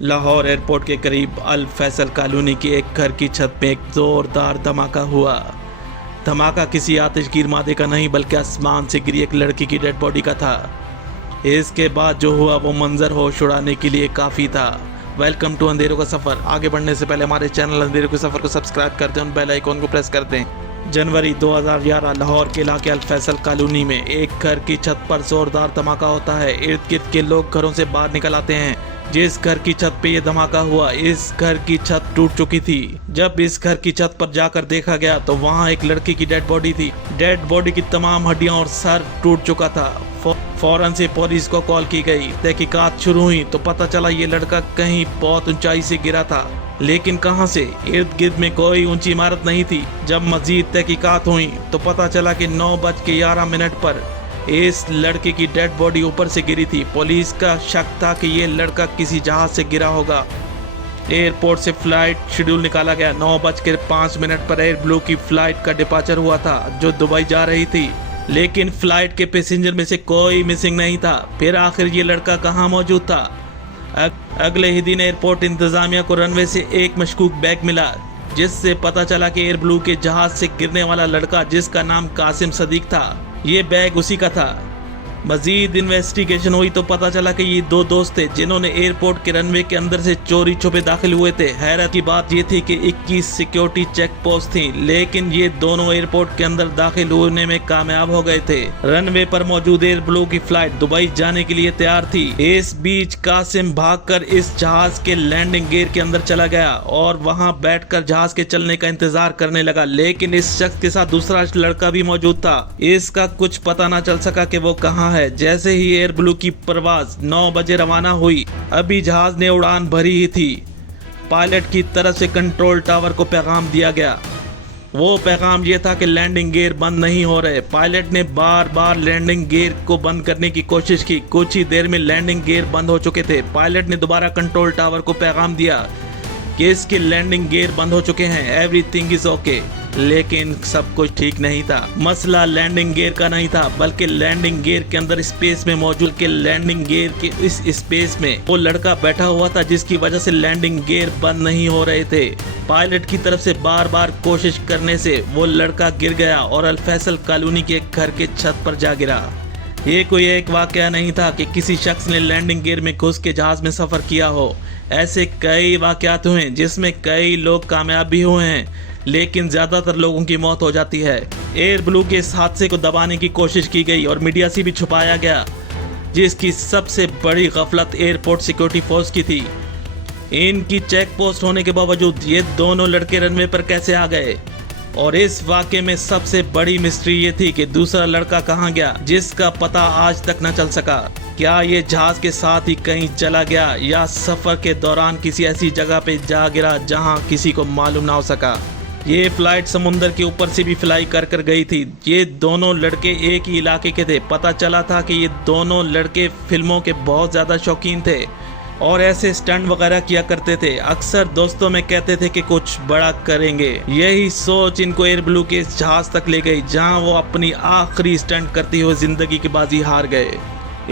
Lahore airport के करीब अल Faisal colony के एक घर की छत में एक जोरदार धमाका हुआ। धमाका किसी आतिशगीर मादे का नहीं बल्कि आसमान से गिरी एक लड़की की डेड बॉडी का था। इसके बाद जो हुआ वो मंजर होश उड़ाने के लिए काफ़ी था। वेलकम टू अंधेरों का सफ़र। आगे बढ़ने से पहले हमारे चैनल अंधेरों के सफ़र को सब्सक्राइब कर दें और बेल आइकॉन को प्रेस कर दें। जनवरी 2011 लाहौर के इलाके अल फैसल कॉलोनी में एक घर की छत पर जोरदार धमाका होता है। इर्द गिर्द के लोग घरों से बाहर निकल आते हैं। जिस घर की छत पे ये धमाका हुआ, इस घर की छत टूट चुकी थी। जब इस घर की छत पर जाकर देखा गया तो वहाँ एक लड़की की डेड बॉडी थी। डेड बॉडी की तमाम हड्डियां और सर टूट चुका था। फौरन से पुलिस को कॉल की गई। तहकीकात शुरू हुई तो पता चला ये लड़का कहीं बहुत ऊंचाई से गिरा था, लेकिन कहां से? इर्द गिर्द में कोई ऊंची इमारत नहीं थी। जब मजीद तहकीकात हुई तो पता चला कि 9:11 पर इस लड़के की डेड बॉडी ऊपर से गिरी थी। पुलिस का शक था कि ये लड़का किसी जहाज से गिरा होगा। एयरपोर्ट से फ्लाइट शेड्यूल निकाला गया। 9:05 पर एयर ब्लू की फ्लाइट का डिपार्चर हुआ था जो दुबई जा रही थी, लेकिन फ्लाइट के पैसेंजर में से कोई मिसिंग नहीं था। फिर आखिर ये लड़का कहाँ मौजूद था? अगले ही दिन एयरपोर्ट इंतजामिया को रनवे से एक मशकूक बैग मिला, जिससे पता चला कि एयर ब्लू के जहाज से गिरने वाला लड़का, जिसका नाम कासिम सदीक था, ये बैग उसी का था। मजीद इन्वेस्टिगेशन हुई तो पता चला कि ये दो दोस्त थे जिन्होंने एयरपोर्ट के रनवे के अंदर से चोरी छुपे दाखिल हुए थे। हैरत की बात ये थी कि 21 सिक्योरिटी चेक पोस्ट थी, लेकिन ये दोनों एयरपोर्ट के अंदर दाखिल होने में कामयाब हो गए थे। रनवे पर मौजूद एयर ब्लू की फ्लाइट दुबई जाने के लिए तैयार थी। इस बीच कासिम भागकर इस जहाज के लैंडिंग गियर के अंदर चला गया और वहां बैठकर जहाज के चलने का इंतजार करने लगा, लेकिन इस शख्स के साथ दूसरा लड़का भी मौजूद था। इसका कुछ पता न चल सका कि वो कहाँ है। जैसे ही एयर ब्लू की परवाज 9 बजे रवाना हुई, अभी जहाज ने उड़ान भरी ही थी। पायलट की तरफ से कंट्रोल टावर को पैगाम दिया गया। वो पैगाम ये था कि लैंडिंग गियर बंद नहीं हो रहे। पायलट ने बार बार लैंडिंग गियर को बंद करने की कोशिश की। कुछ ही देर में लैंडिंग गियर बंद हो चुके थे। पायलट ने दोबारा कंट्रोल टावर को पैगाम दिया कि इसके लैंडिंग गियर बंद हो चुके हैं, एवरीथिंग इज ओके। लेकिन सब कुछ ठीक नहीं था। मसला लैंडिंग गियर का नहीं था, बल्कि लैंडिंग गियर के अंदर स्पेस में मौजूद के लैंडिंग गियर के इस स्पेस में वो लड़का बैठा हुआ था, जिसकी वजह से लैंडिंग गियर बंद नहीं हो रहे थे। पायलट की तरफ से बार बार कोशिश करने से वो लड़का गिर गया और अल फैसल कॉलोनी के एक घर के छत पर जा गिरा। ये कोई एक वाकया नहीं था कि किसी शख्स ने लैंडिंग गियर में घुस के जहाज में सफर किया हो। ऐसे कई वाकयात हुए जिसमें कई लोग कामयाब भी हुए हैं, लेकिन ज्यादातर लोगों की मौत हो जाती है। एयर ब्लू के इस हादसे को दबाने की कोशिश की गई और मीडिया से भी छुपाया गया, जिसकी सबसे बड़ी गफलत एयरपोर्ट सिक्योरिटी फोर्स की थी। इनकी चेक पोस्ट होने के बावजूद ये दोनों लड़के रनवे पर कैसे आ गए? और इस वाकये में सबसे बड़ी मिस्ट्री ये थी कि दूसरा लड़का कहाँ गया, जिसका पता आज तक न चल सका। क्या ये जहाज के साथ ही कहीं चला गया या सफर के दौरान किसी ऐसी जगह पे जा गिरा जहाँ किसी को मालूम ना हो सका? ये फ्लाइट समुंदर के ऊपर से भी फ्लाई कर गई थी। ये दोनों लड़के एक ही इलाके के थे। पता चला था कि ये दोनों लड़के फिल्मों के बहुत ज़्यादा शौकीन थे और ऐसे स्टंट वगैरह किया करते थे। अक्सर दोस्तों में कहते थे कि कुछ बड़ा करेंगे। यही सोच इनको एयर ब्लू के इस जहाज तक ले गई, जहां वो अपनी आखिरी स्टंट करते हुए जिंदगी की बाजी हार गए।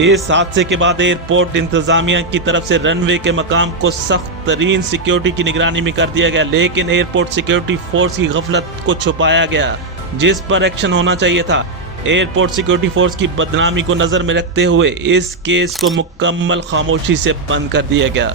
इस हादसे के बाद एयरपोर्ट इंतजामिया की तरफ से रनवे के मकाम को सख्त तरीन सिक्योरिटी की निगरानी में कर दिया गया, लेकिन एयरपोर्ट सिक्योरिटी फोर्स की गफलत को छुपाया गया, जिस पर एक्शन होना चाहिए था। एयरपोर्ट सिक्योरिटी फोर्स की बदनामी को नजर में रखते हुए इस केस को मुकम्मल खामोशी से बंद कर दिया गया।